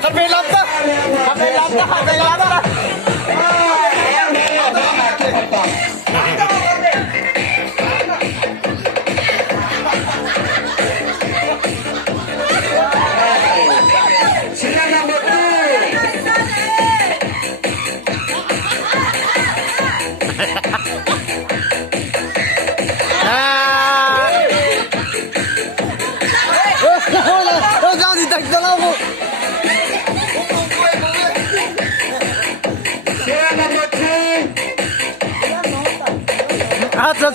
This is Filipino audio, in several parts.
Kapilang ka! Kapilang ka! Kapilang ka! Sila number 2. Oh, jangan ditagdang ako. Sila number 3. Atas.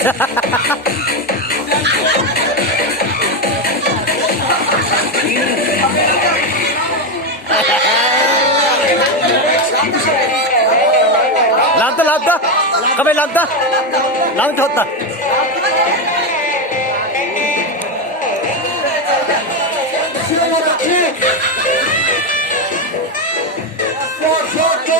Lanta, lanta. Kami lanta. Lanta hota. Sila number 3. 4, 4.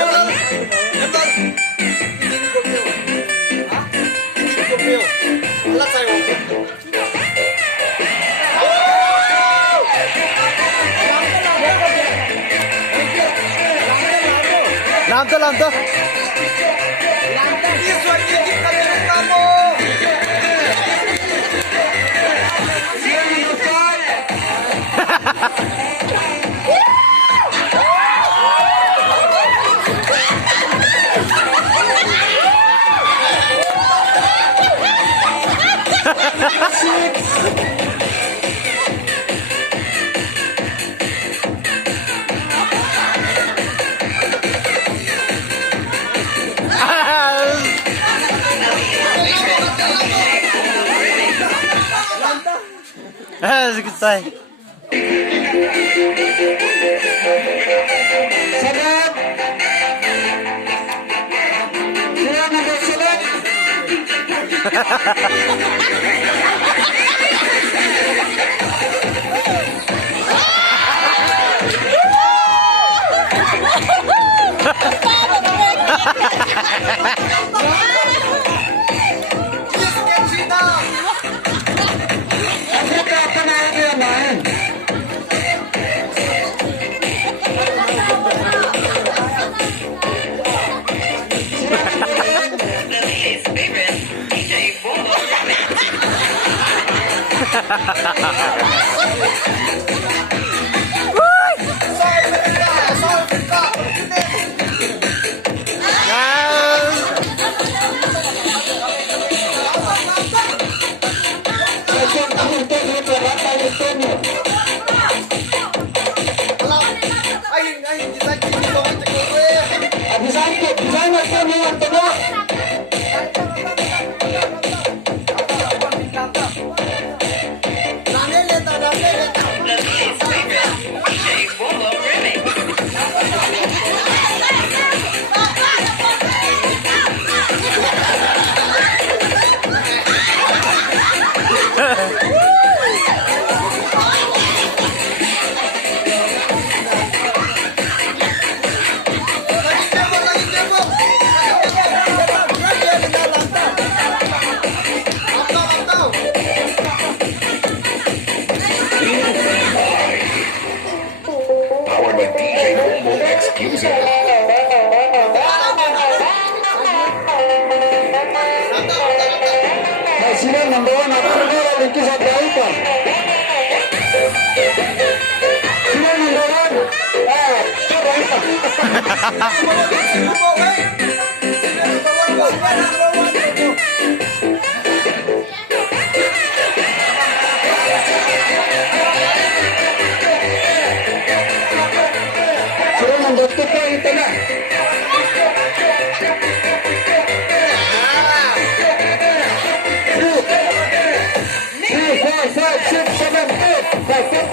Lanta. Sila number 5. Sige tayo. 7. Sila number 1 Arturo Lukis Adraupa. Sila number 1. Sila number 2 po ito na. 3, 4, 5, 6, 7, 8. That's it,